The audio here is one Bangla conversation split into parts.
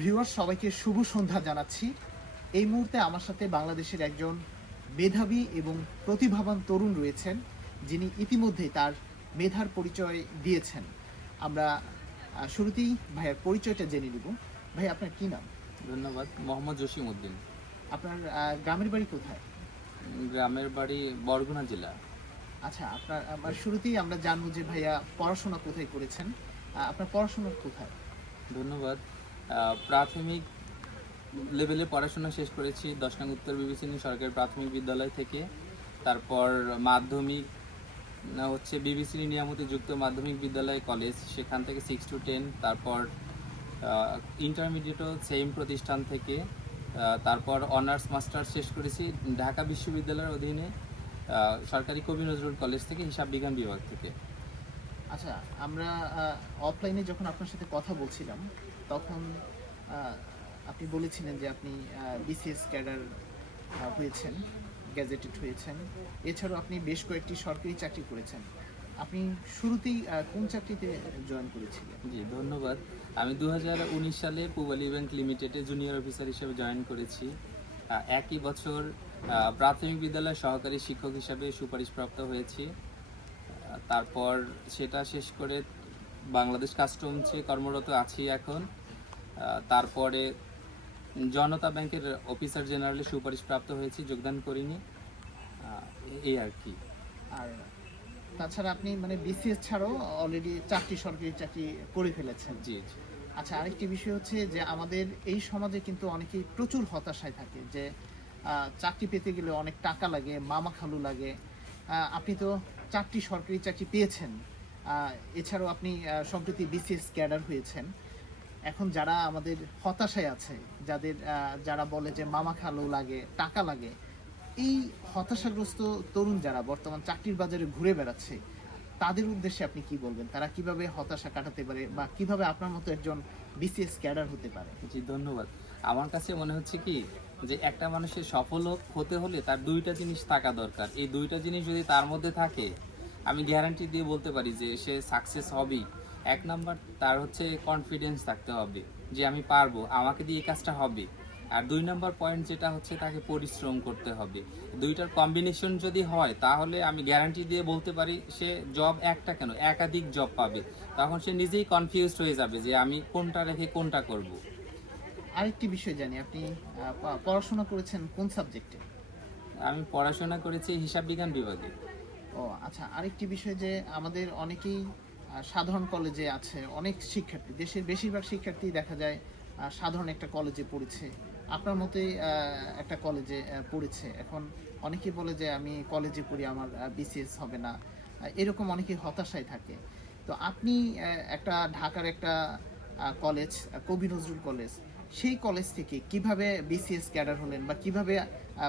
ভিউয়ার সবাইকে শুভ সন্ধ্যা জানাচ্ছি। এই মুহূর্তে আমার সাথে বাংলাদেশের একজন মেধাবী এবং প্রতিভাবান তরুণ রয়েছেন যিনি ইতিমধ্যেই তার মেধার পরিচয় দিয়েছেন। আমরা শুরুতেই ভাইয়ার পরিচয়টা জেনে নিব। ভাই আপনার কি নাম? ধন্যবাদ। মোহাম্মদ জসিম উদ্দিন। আপনার গ্রামের বাড়ি কোথায়? গ্রামের বাড়ি বরগুনা জেলা। আচ্ছা আপনার আমার শুরুতেই আমরা জানব যে ভাইয়া পড়াশোনা কোথায় করেছেন। আপনার পড়াশোনা কোথায়? ধন্যবাদ। প্রাথমিক লেভেলে পড়াশোনা শেষ করেছি দশ নং উত্তর বিবেচনী সরকারি প্রাথমিক বিদ্যালয় থেকে। তারপর মাধ্যমিক হচ্ছে বিবিসি নিয়ামতে যুক্ত মাধ্যমিক বিদ্যালয় কলেজ সেখান থেকে সিক্স টু টেন তারপর ইন্টারমিডিয়েটও সেম প্রতিষ্ঠান থেকে তারপর অনার্স মাস্টার্স শেষ করেছি ঢাকা বিশ্ববিদ্যালয়ের অধীনে সরকারি কবি নজরুল কলেজ থেকে হিসাব বিজ্ঞান বিভাগ থেকে। আচ্ছা আমরা অফলাইনে যখন আপনার সাথে কথা বলছিলাম, তখন আপনি বলেছিলেন যে আপনি বিসিএস ক্যাডার হয়েছেন গ্যাজেটেড হয়েছেন। এছাড়াও আপনি বেশ কয়েকটি সরকারি চাকরি করেছেন। আপনি শুরুতেই কোন চাকরিতে জয়েন করেছিলেন? জি, ধন্যবাদ। আমি দু হাজার উনিশ সালে পুবালি ব্যাংক লিমিটেডে জুনিয়র অফিসার হিসেবে জয়েন করেছি। একই বছর প্রাথমিক বিদ্যালয়ের সহকারী শিক্ষক হিসাবে সুপারিশপ্রাপ্ত হয়েছি। তারপর সেটা শেষ করে বাংলাদেশ কাস্টমসে কর্মরত আছি এখন। তারপরে জনতা ব্যাংকের অফিসার জেনারেলে সুপারিশপ্রাপ্ত হয়েছি যোগদান করিনি। এই আর কি। আর তাছাড়া আপনি মানে বিসিএস ছাড়াও অলরেডি চারটি সরকারি চাকরি করে ফেলেছেন। জি জি। আচ্ছা আরেকটি বিষয় হচ্ছে যে আমাদের এই সমাজে কিন্তু অনেকেই প্রচুর হতাশায় থাকে যে চাকরি পেতে গেলে অনেক টাকা লাগে মামা খালু লাগে। আপনি তো চারটি সরকারি চাকরি পেয়েছেন। এছাড়াও আপনি সম্প্রতি বিসিএস ক্যাডার হয়েছেন। এখন যারা আমাদের হতাশায় আছে, যাদের যারা বলে যে মামা খালু লাগে, টাকা লাগে, এই হতাশাগ্রস্ত তরুণ যারা বর্তমান চাকরির বাজারে ঘুরে বেড়াচ্ছে, তাদের উদ্দেশ্যে আপনি কি বলবেন? তারা কীভাবে হতাশা কাটাতে পারে বা কীভাবে আপনার মতো একজন বিসিএস ক্যাডার হতে পারে? জি, ধন্যবাদ। আমার কাছে মনে হচ্ছে কি যে একটা মানুষের সফল হতে হলে তার দুইটা জিনিস থাকা দরকার। এই দুইটা জিনিস যদি তার মধ্যে থাকে, আমি গ্যারান্টি দিয়ে বলতে পারি যে সে সাকসেস হবেই। এক নাম্বার তার হচ্ছে কনফিডেন্স থাকতে হবে, যে আমি পারব, আমাকে দিয়ে এই কাজটা হবে। আর দুই নাম্বার পয়েন্ট যেটা হচ্ছে তাকে পরিশ্রম করতে হবে। দুইটার কম্বিনেশন যদি হয়, তাহলে আমি গ্যারান্টি দিয়ে বলতে পারি, সে জব একটা কেন? একাধিক জব পাবে। তখন সে নিজেই কনফিউজড হয়ে যাবে যে আমি কোনটা রেখে কোনটা করব। আরেকটি বিষয় জানি আপনি পড়াশোনা করেছেন কোন সাবজেক্টে? আমি পড়াশোনা করেছি হিসাব বিজ্ঞান বিভাগে। ও আচ্ছা আরেকটি বিষয় যে আমাদের অনেকেই সাধারণ কলেজে আছে অনেক শিক্ষার্থী দেশের বেশিরভাগ শিক্ষার্থী দেখা যায় সাধারণ একটা কলেজে পড়েছে। আপনার মতোই আহ, একটা কলেজে পড়েছে। এখন অনেকেই বলে যে আমি কলেজে পড়ি আমার বিসিএস হবে না। এরকম অনেকেই হতাশায় থাকে। তো আপনি একটা ঢাকার একটা কলেজ কবি নজরুল কলেজ সেই কলেজ থেকে কীভাবে বিসিএস ক্যাডার হলেন বা কীভাবে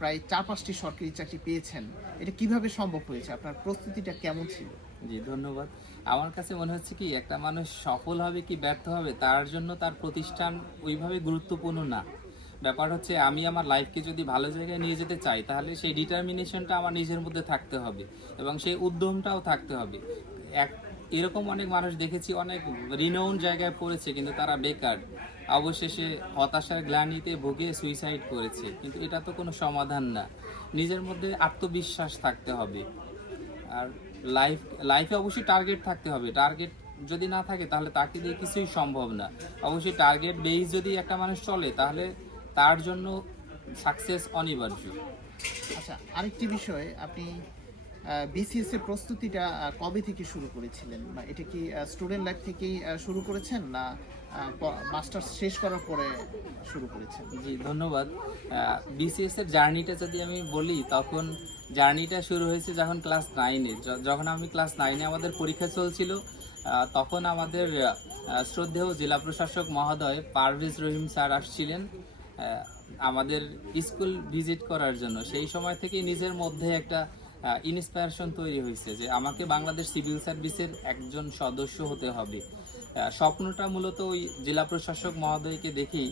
প্রায় চার পাঁচটি সরকারি চাকরি পেয়েছেন, এটা কীভাবে সম্ভব হয়েছে? আপনার প্রস্তুতিটা কেমন ছিল? জি, ধন্যবাদ। আমার কাছে মনে হচ্ছে কি, একটা মানুষ সফল হবে কি ব্যর্থ হবে, তার জন্য তার প্রতিষ্ঠান ওইভাবে গুরুত্বপূর্ণ না। ব্যাপার হচ্ছে, আমি আমার লাইফকে যদি ভালো জায়গায় নিয়ে যেতে চাই, তাহলে সেই ডিটারমিনেশনটা আমার নিজের মধ্যে থাকতে হবে এবং সেই উদ্যমটাও থাকতে হবে। এক, এরকম অনেক মানুষ দেখেছি, অনেক রিনাউন জায়গায় পড়েছে, কিন্তু তারা বেকার। অবশেষে হতাশার গ্লানিতে ভুগে সুইসাইড করেছে। কিন্তু এটা তো কোনো সমাধান না। নিজের মধ্যে আত্মবিশ্বাস থাকতে হবে। আর লাইফ লাইফে অবশ্যই টার্গেট থাকতে হবে। টার্গেট যদি না থাকে, তাহলে তাকে দিয়ে কিছুই সম্ভব না। অবশ্যই টার্গেট বেস যদি একটা মানুষ চলে, তাহলে তার জন্য সাকসেস অনিবার্য। আচ্ছা আরেকটি বিষয় আপনি বিসিএস এর প্রস্তুতিটা কবে থেকে শুরু করেছিলেন? বা এটা কি স্টুডেন্ট লাইফ থেকেই শুরু করেছেন? না মাস্টার্স শেষ করার পরে শুরু করেছেন? জি, ধন্যবাদ। বিসিএস এর জার্নিটা যদি আমি বলি, তখন জার্নিটা শুরু হয়েছে যখন ক্লাস নাইনে যখন আমি ক্লাস নাইনে আমাদের পরীক্ষা চলছিল তখন আমাদের শ্রদ্ধেয় জেলা প্রশাসক মহোদয় পারভেজ রহিম স্যার আসছিলেন আমাদের স্কুল ভিজিট করার জন্য। সেই সময় থেকেই নিজের মধ্যে একটা ইন্সপায়ারেশন তৈরি হয়েছে যে আমাকে বাংলাদেশ সিভিল সার্ভিসের একজন সদস্য হতে হবে। স্বপ্নটা মূলত ওই জেলা প্রশাসক মহোদয়কে দেখেই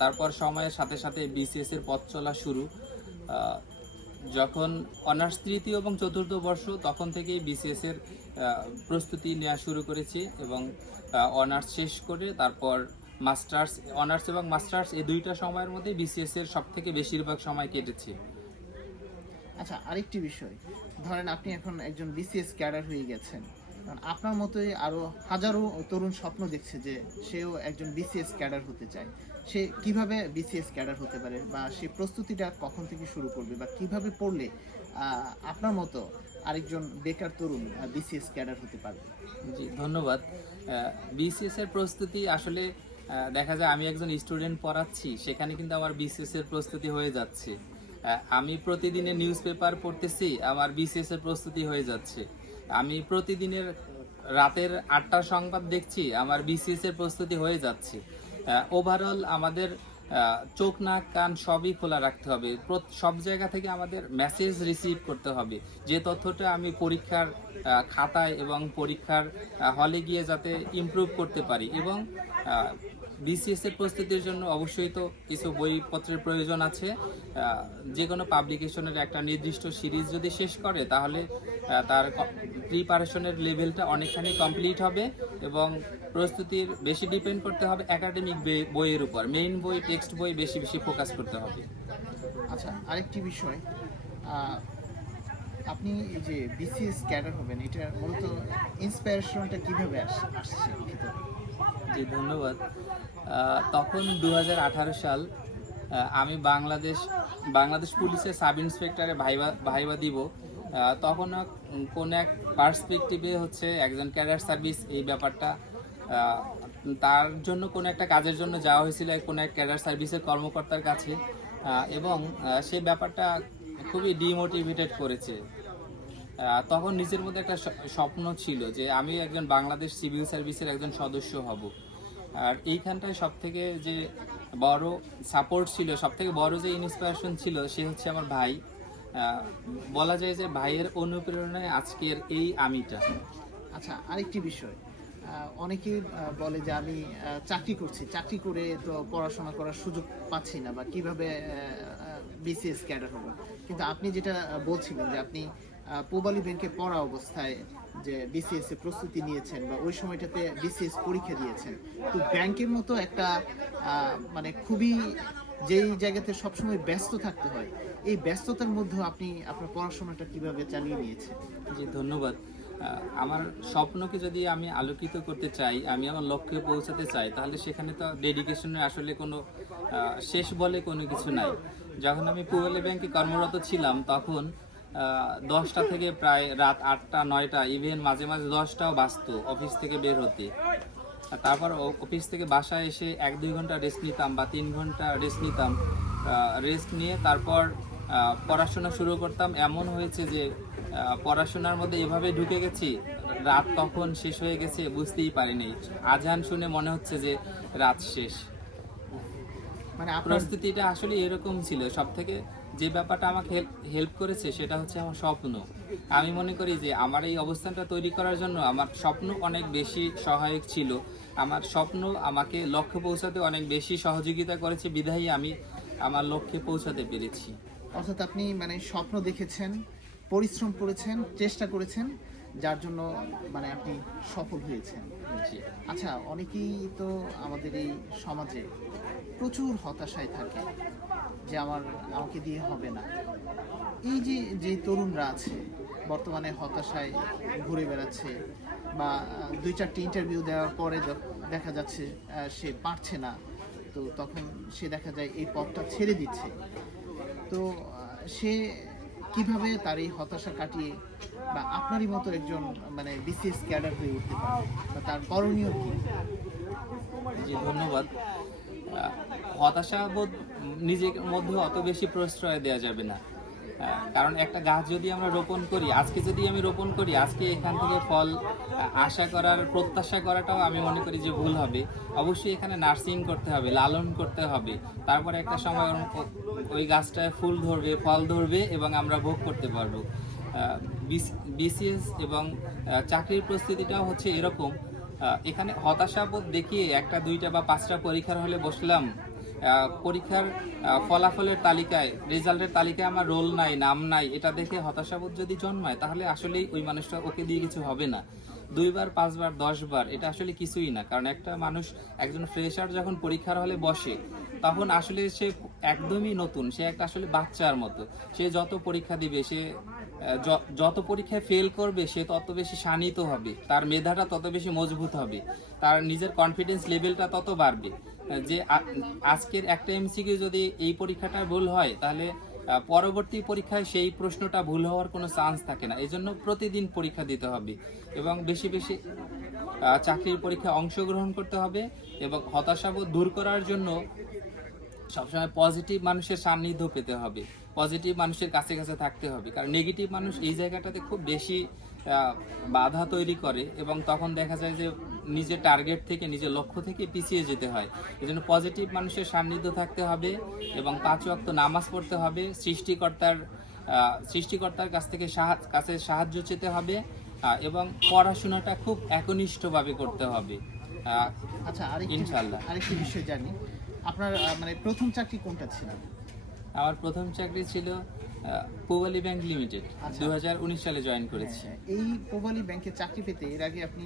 তারপর সময়ের সাথে সাথে বিসিএস এর পথ চলা শুরু। যখন অনার্স তৃতীয় এবং চতুর্থ বর্ষ, তখন থেকেই বিসিএস এর প্রস্তুতি নেওয়া শুরু করেছি এবং অনার্স শেষ করে তারপর মাস্টার্স, অনার্স এবং মাস্টার্স এই দুইটা সময়ের মধ্যে বিসিএস এর সব থেকে বেশিরভাগ সময় কেটেছে। আচ্ছা আরেকটি বিষয়। ধরেন আপনি এখন একজন বিসিএস ক্যাডার হয়ে গেছেন। কারণ আপনার মতোই আরও হাজারো তরুণ স্বপ্ন দেখছে যে সেও একজন বিসিএস ক্যাডার হতে চায়। সে কীভাবে বিসিএস ক্যাডার হতে পারে বা সে প্রস্তুতিটা কখন থেকে শুরু করবে বা কীভাবে পড়লে আপনার মতো আরেকজন বেকার তরুণ বিসিএস ক্যাডার হতে পারবে? জি, ধন্যবাদ। বিসিএস এর প্রস্তুতি আসলে দেখা যায় আমি একজন স্টুডেন্ট পড়াচ্ছি, সেখানে কিন্তু আমার বিসিএস এর প্রস্তুতি হয়ে যাচ্ছে। আমি প্রতিদিনের নিউজ পেপার পড়তেছি, আমার বিসিএস এর প্রস্তুতি হয়ে যাচ্ছে। আমি প্রতিদিনের রাতের আটটার সংবাদ দেখছি, আমার বিসিএস এর প্রস্তুতি হয়ে যাচ্ছে। ওভারঅল আমাদের চোখ, নাক, কান সবই খোলা রাখতে হবে। সব জায়গা থেকে আমাদের মেসেজ রিসিভ করতে হবে। যে তথ্যটা আমি পরীক্ষার খাতায় এবং পরীক্ষার হলে গিয়ে যাতে ইমপ্রুভ করতে পারি এবং বিসিএস এর প্রস্তুতির জন্য অবশ্যই তো কিছু বইপত্রের প্রয়োজন আছে। যে কোনো পাবলিকেশনের একটা নির্দিষ্ট সিরিজ যদি শেষ করে, তাহলে তার প্রিপারেশনের লেভেলটা অনেকখানি কমপ্লিট হবে এবং প্রস্তুতির বেশি ডিপেন্ড করতে হবে একাডেমিক বইয়ের উপর। মেইন বই টেক্সট বই বেশি বেশি ফোকাস করতে হবে। আচ্ছা আরেকটি বিষয় আপনি যে বিসিএস ক্যাডার হবেন, এটা মূলত ইন্সপিরেশনটা কীভাবে আস- আসছে? জি, ধন্যবাদ। তখন দু হাজার আঠারো সাল আমি বাংলাদেশ বাংলাদেশ পুলিশের সাব ইন্সপেক্টরে ভাইবা ভাইবা দিব। তখন কোন এক পার্সপেক্টিভে হচ্ছে একজন ক্যাডার সার্ভিস এই ব্যাপারটা তার জন্য কোনো একটা কাজের জন্য যাওয়া হয়েছিল কোনো এক ক্যাডার সার্ভিসের কর্মকর্তার কাছে। এবং সেই ব্যাপারটা খুবই ডিমোটিভেটেড করেছে। তখন নিজের মধ্যে একটা স্বপ্ন ছিল যে আমি একজন বাংলাদেশ সিভিল সার্ভিসের একজন সদস্য হব। আর এইখানটায় সব থেকে যে বড় সাপোর্ট ছিল সব থেকে বড় যে ইন্সপিরেশন ছিল সে হচ্ছে আমার ভাই। বলা যায় যে ভাইয়ের অনুপ্রেরণায় আজকের এই আমিটা। আচ্ছা আরেকটি বিষয়। আহ, অনেকেই বলে যে আমি চাকরি করছি। চাকরি করে তো পড়াশোনা করার সুযোগ পাচ্ছি না বা কীভাবে বিসিএস ক্যাডার হব? কিন্তু আপনি যেটা বলছিলেন যে আপনি পূবালী ব্যাংকে পড়া অবস্থায় যে বিসিএস এর প্রস্তুতি নিয়েছেন বা ওই সময়টাতে বিসিএস পরীক্ষা দিয়েছেন, তো ব্যাংকের মতো একটা মানে খুবই যেই জায়গাতে সবসময় ব্যস্ত থাকতে হয়, এই ব্যস্ততার মধ্যেও আপনি আপনার পড়াশোনাটা কীভাবে চালিয়ে নিয়েছেন? জি, ধন্যবাদ। আমার স্বপ্নকে যদি আমি আলোকিত করতে চাই, আমি আমার লক্ষ্যে পৌঁছাতে চাই, তাহলে সেখানে তো ডেডিকেশনের আসলে কোনো শেষ বলে কোনো কিছু নাই। যখন আমি পুয়ালি ব্যাংকে কর্মরত ছিলাম, তখন দশটা থেকে প্রায় রাত আটটা, নয়টা ইভেন মাঝে মাঝে দশটাও বাঁচতো অফিস থেকে বের হতে। তারপর অফিস থেকে বাসায় এসে এক দুই ঘণ্টা রেস্ট নিতাম বা তিন ঘণ্টা রেস্ট নিতাম। রেস্ট নিয়ে তারপর পড়াশোনা শুরু করতাম। এমন হয়েছে যে পড়াশোনার মধ্যে এভাবে ঢুকে গেছি, রাত তখন শেষ হয়ে গেছে বুঝতেই পারিনি। আজান শুনে মনে হচ্ছে যে রাত শেষ। মানে আপনার প্রস্তুতিটা আসলে এরকম ছিল। সব থেকে যে ব্যাপারটা আমাকে হেল্প করেছে সেটা হচ্ছে আমার স্বপ্ন। আমি মনে করি যে আমার এই অবস্থানটা তৈরি করার জন্য আমার স্বপ্ন অনেক বেশি সহায়ক ছিল। আমার স্বপ্ন আমাকে লক্ষ্যে পৌঁছাতে অনেক বেশি সহযোগিতা করেছে। বিধায়ী আমি আমার লক্ষ্যে পৌঁছাতে পেরেছি। অর্থাৎ আপনি মানে স্বপ্ন দেখেছেন পরিশ্রম করেছেন চেষ্টা করেছেন যার জন্য মানে আপনি সফল হয়েছেন। আচ্ছা অনেকেই তো আমাদের এই সমাজে প্রচুর হতাশায় থাকে যে আমার, আমাকে দিয়ে হবে না। এই যে যে তরুণরা আছে, বর্তমানে হতাশায় ঘুরে বেড়াচ্ছে বা দুই চারটি ইন্টারভিউ দেওয়ার পরে দেখা যাচ্ছে সে পারছে না, তো তখন সে দেখা যায় এই পথটা ছেড়ে দিচ্ছে। তো সে কীভাবে তার এই হতাশা কাটিয়ে বা আপনারই মতো একজন মানে বিসিএস ক্যাডার হয়ে উঠতে পারে? বা তার করণীয় কি? ধন্যবাদ। আহ, হতাশা বোধ নিজের মধ্যে অত বেশি প্রশ্রয় দেওয়া যাবে না। কারণ একটা গাছ যদি আমরা রোপণ করি আজকে যদি আমি রোপণ করি আজকে এখান থেকে ফল আশা করার প্রত্যাশা করাটাও আমি মনে করি যে ভুল হবে। অবশ্যই এখানে নার্সিং করতে হবে লালন করতে হবে। তারপরে একটা সময় ওই গাছটায় ফুল ধরবে ফল ধরবে এবং আমরা ভোগ করতে পারব। বিসিএস এবং চাকরির প্রস্তুতিটাও হচ্ছে এরকম। এখানে হতাশাবোধ দেখিয়ে একটা, দুইটা বা পাঁচটা পরীক্ষার হলে বসলাম। পরীক্ষার ফলাফলের তালিকায়, রেজাল্টের তালিকায় আমার রোল নাই, নাম নাই, এটা দেখে হতাশাবোধ যদি জন্মায়, তাহলে আসলেই ওই মানুষটা ওকে দিয়ে কিছু হবে না। দুইবার, পাঁচবার, দশবার, এটা আসলে কিছুই না। কারণ একটা মানুষ একজন ফ্রেশার যখন পরীক্ষার হলে বসে, তখন আসলে সে একদমই নতুন, সে একটা আসলে বাচ্চার মতো। সে যত পরীক্ষা দিবে, সে যত পরীক্ষায় ফেল করবে, সে তত বেশি শানিত হবে। তার মেধাটা তত বেশি মজবুত হবে। তার নিজের কনফিডেন্স লেভেলটা তত বাড়বে। যে আজকের একটা এমসিকিউ যদি এই পরীক্ষাটা ভুল হয়, তাহলে পরবর্তী পরীক্ষায় সেই প্রশ্নটা ভুল হওয়ার কোনো চান্স থাকে না। এই জন্য প্রতিদিন পরীক্ষা দিতে হবে এবং বেশি বেশি চাকরির পরীক্ষায় অংশগ্রহণ করতে হবে এবং হতাশাবোধ দূর করার জন্য সবসময় পজিটিভ মানুষের সান্নিধ্য পেতে হবে। পজিটিভ মানুষের কাছে কাছে থাকতে হবে। কারণ নেগেটিভ মানুষ এই জায়গাটাতে খুব বেশি বাধা তৈরি করে এবং তখন দেখা যায় যে নিজের টার্গেট থেকে নিজের লক্ষ্য থেকে পিছিয়ে যেতে হয়। এই জন্য পজিটিভ মানুষের সান্নিধ্য থাকতে হবে এবং পাঁচ ওয়াক্ত নামাজ পড়তে হবে সৃষ্টিকর্তার সৃষ্টিকর্তার কাছ থেকে সাহা- কাছে সাহায্য চেতে হবে এবং পড়াশোনাটা খুব একনিষ্ঠভাবে করতে হবে। আচ্ছা আরেকটি ইনশাআল্লাহ। আরেকটি বিষয় জানি। আপনার মানে প্রথম চাকরি কোনটা ছিল? আমার প্রথম চাকরি ছিল পুবালি ব্যাংক লিমিটেড আচ্ছা। দু সালে জয়েন করেছি। হ্যাঁ, এই পোবালি ব্যাংকে চাকরি পেতে এর আগে আপনি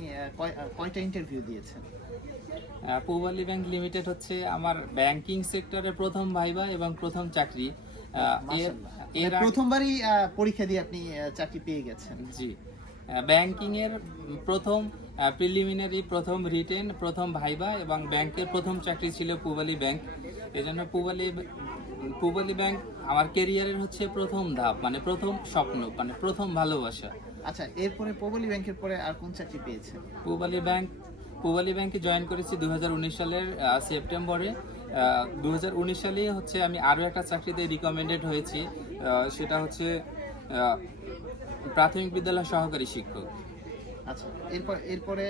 কয়টা ইন্টারভিউ দিয়েছেন? পুবালি ব্যাংক লিমিটেড হচ্ছে আমার ব্যাংকিং সেক্টরের প্রথম ভাইবা এবং প্রথম চাকরি। এর মানে প্রথমবারই পরীক্ষা দিয়ে আপনি চাকরি পেয়ে গেছেন। জি। ব্যাংকিং এর প্রথম প্রিলিমিনারি প্রথম রিটেন প্রথম ভাইবা এবং ব্যাংকের প্রথম চাকরি ছিল পুবালি ব্যাংক। এজন্য পুবালি পুবালি ব্যাংক আমার ক্যারিয়ারের হচ্ছে প্রথম ধাপ মানে প্রথম স্বপ্ন মানে প্রথম ভালোবাসা। আচ্ছা এরপরে পোবালি ব্যাংকের পরে আর কোন চাকরি পেয়েছেন? পুবালি ব্যাংক পুবালি ব্যাংকে জয়েন করেছি দু হাজার উনিশ সালের সেপ্টেম্বরে। দু হাজার উনিশ সালেই হচ্ছে আমি আরও একটা চাকরিতে রিকমেন্ডেড হয়েছি সেটা হচ্ছে প্রাথমিক বিদ্যালয় সহকারী শিক্ষক। আচ্ছা এরপর এরপরে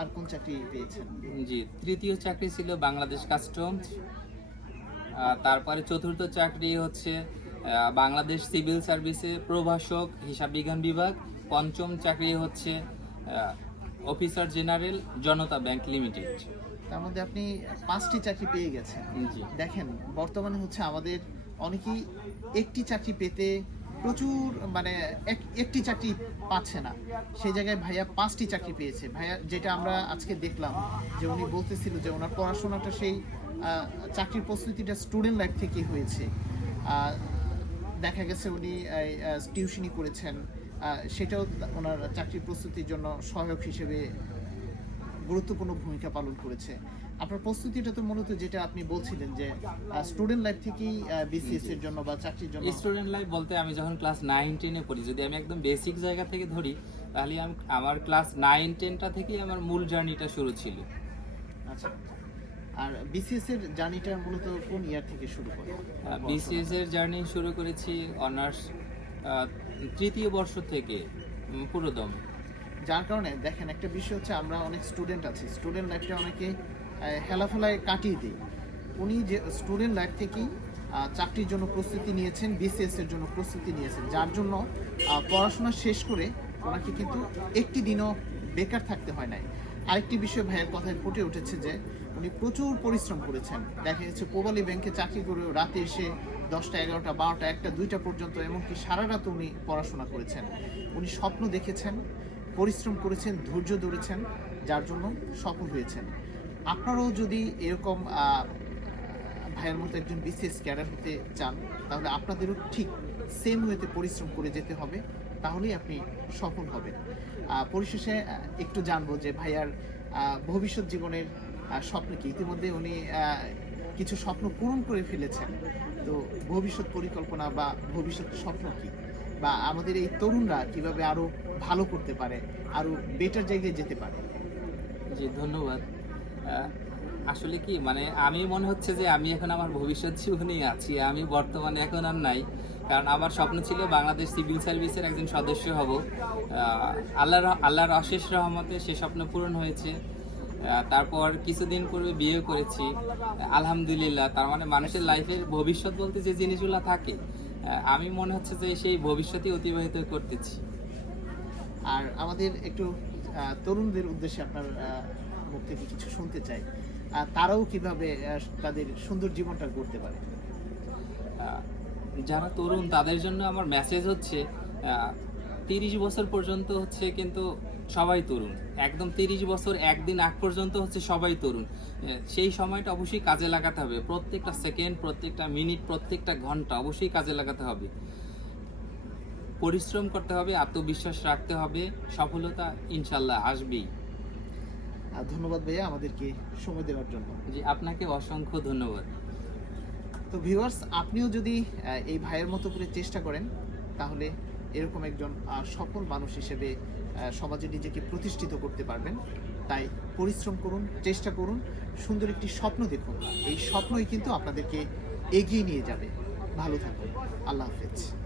আর কোন চাকরি পেয়েছেন? জি তৃতীয় চাকরি ছিল বাংলাদেশ কাস্টমস তারপরে চতুর্থ চাকরি হচ্ছে বাংলাদেশ সিভিল সার্ভিসে প্রভাষক হিসাব বিজ্ঞান বিভাগ। পঞ্চম চাকরি হচ্ছে officer general Janata bank limited. তার মধ্যে আপনি পাঁচটি চাকরি পেয়ে গেছেন। জি। দেখেন বর্তমানে হচ্ছে আমাদের অনেকেই একটি চাকরি পেতে প্রচুর মানে এক- একটি চাকরি পাচ্ছে না। সেই জায়গায় ভাইয়া পাঁচটি চাকরি পেয়েছে। ভাইয়া যেটা আমরা আজকে দেখলাম যে উনি বলতেছিল যে ওনার পড়াশোনাটা সেই চাকরির প্রস্তুতিটা স্টুডেন্ট লাইফ থেকেই হয়েছে। দেখা গেছে উনি টিউশনি করেছেন। সেটাও ওনার চাকরির প্রস্তুতির জন্য সহায়ক হিসেবে গুরুত্বপূর্ণ ভূমিকা পালন করেছে। আপনার প্রস্তুতিটা তো মূলত যেটা আপনি বলছিলেন যে স্টুডেন্ট লাইফ থেকেই বিসিএস এর জন্য বা চাকরির জন্য। স্টুডেন্ট লাইফ বলতে আমি যখন ক্লাস নাইন টেনে পড়ি যদি আমি একদম বেসিক জায়গা থেকে ধরি তাহলে আমি আমার ক্লাস নাইন টেনটা থেকেই আমার মূল জার্নিটা শুরু ছিল। আচ্ছা। আর বিসিএস এর জার্নিটা মূলত কোন ইয়ার থেকে শুরু করে? বিসিএস এর জার্নি শুরু করেছি অনার্স তৃতীয় বর্ষ থেকে পুরোদম। যার কারণে দেখেন একটা বিষয় হচ্ছে আমরা অনেক স্টুডেন্ট আছি। স্টুডেন্ট লাইফটা অনেকে হেলাফেলায় কাটিয়ে দিই উনি যে স্টুডেন্ট লাইফ থেকেই চাকরির জন্য প্রস্তুতি নিয়েছেন বিসিএস এর জন্য প্রস্তুতি নিয়েছেন। যার জন্য পড়াশোনা শেষ করে ওনাকে কিন্তু একটি দিনও বেকার থাকতে হয় নাই। আরেকটি বিষয় ভাইয়ের কথায় ফুটে উঠেছে যে উনি প্রচুর পরিশ্রম করেছেন। দেখা যাচ্ছে পোবালি ব্যাংকে চাকরি করেও রাতে এসে দশটা, এগারোটা, বারোটা, একটা, দুইটা পর্যন্ত এমনকি সারা রাত উনি পড়াশোনা করেছেন। উনি স্বপ্ন দেখেছেন, পরিশ্রম করেছেন, ধৈর্য ধরেছেন, যার জন্য সফল হয়েছেন। আপনারাও যদি এরকম ভাইয়ের মতো একজন বিসিএস ক্যাডার হতে চান, তাহলে আপনাদেরও ঠিক সেম ওয়েতে পরিশ্রম করে যেতে হবে, তাহলেই আপনি সফল হবেন। পরিশেষে একটু জানব যে ভাইয়ার ভবিষ্যৎ জীবনের আহ, স্বপ্ন কি ইতিমধ্যে উনি কিছু স্বপ্ন পূরণ করে ফেলেছেন। তো ভবিষ্যৎ পরিকল্পনা বা ভবিষ্যৎ স্বপ্ন কি? বা আমাদের এই তরুণরা কীভাবে আরও ভালো করতে পারে আরও বেটার জায়গায় যেতে পারে? জি ধন্যবাদ। আসলে কি মানে আমি মনে হচ্ছে যে আমি এখন আমার ভবিষ্যৎ জীবনেই আছি আমি বর্তমানে এখন আর নাই। কারণ আমার স্বপ্ন ছিল বাংলাদেশ সিভিল সার্ভিসের একজন সদস্য হব। আল্লাহর আল্লাহর অশেষ রহমতে সে স্বপ্ন পূরণ হয়েছে। তারপর কিছুদিন পূর্বে বিয়ে করেছি। আলহামদুলিল্লাহ তার মানে মানুষের লাইফের ভবিষ্যৎ বলতে যে জিনিসগুলো থাকে আমি মনে হচ্ছে যে সেই ভবিষ্যতই অতিবাহিত করতেছি। আর আমাদের একটু তরুণদের উদ্দেশ্যে আপনার মুখ থেকে কিছু শুনতে চাই। আর তারাও কীভাবে তাদের সুন্দর জীবনটা গড়তে পারে? যারা তরুণ তাদের জন্য আমার মেসেজ হচ্ছে তিরিশ বছর পর্যন্ত হচ্ছে কিন্তু সবাই তরুণ। একদম তিরিশ বছর একদিন আগ পর্যন্ত হচ্ছে সবাই তরুণ। সেই সময়টা অবশ্যই কাজে লাগাতে হবে। প্রত্যেকটা সেকেন্ড প্রত্যেকটা মিনিট প্রত্যেকটা ঘণ্টা অবশ্যই কাজে লাগাতে হবে। পরিশ্রম করতে হবে আত্মবিশ্বাস রাখতে হবে সফলতা ইনশাল্লাহ আসবেই। আর ধন্যবাদ ভাইয়া আমাদেরকে সময় দেওয়ার জন্য। জি আপনাকে অসংখ্য ধন্যবাদ। তো ভিউয়ার্স আপনিও যদি এই ভাইয়ের মতো করে চেষ্টা করেন তাহলে এরকম একজন সফল মানুষ হিসেবে সমাজে নিজেকে প্রতিষ্ঠিত করতে পারবেন। তাই পরিশ্রম করুন, চেষ্টা করুন, সুন্দর একটি স্বপ্ন দেখুন। এই স্বপ্নই কিন্তু আপনাদেরকে এগিয়ে নিয়ে যাবে। ভালো থাকুন। আল্লাহ হাফেজ।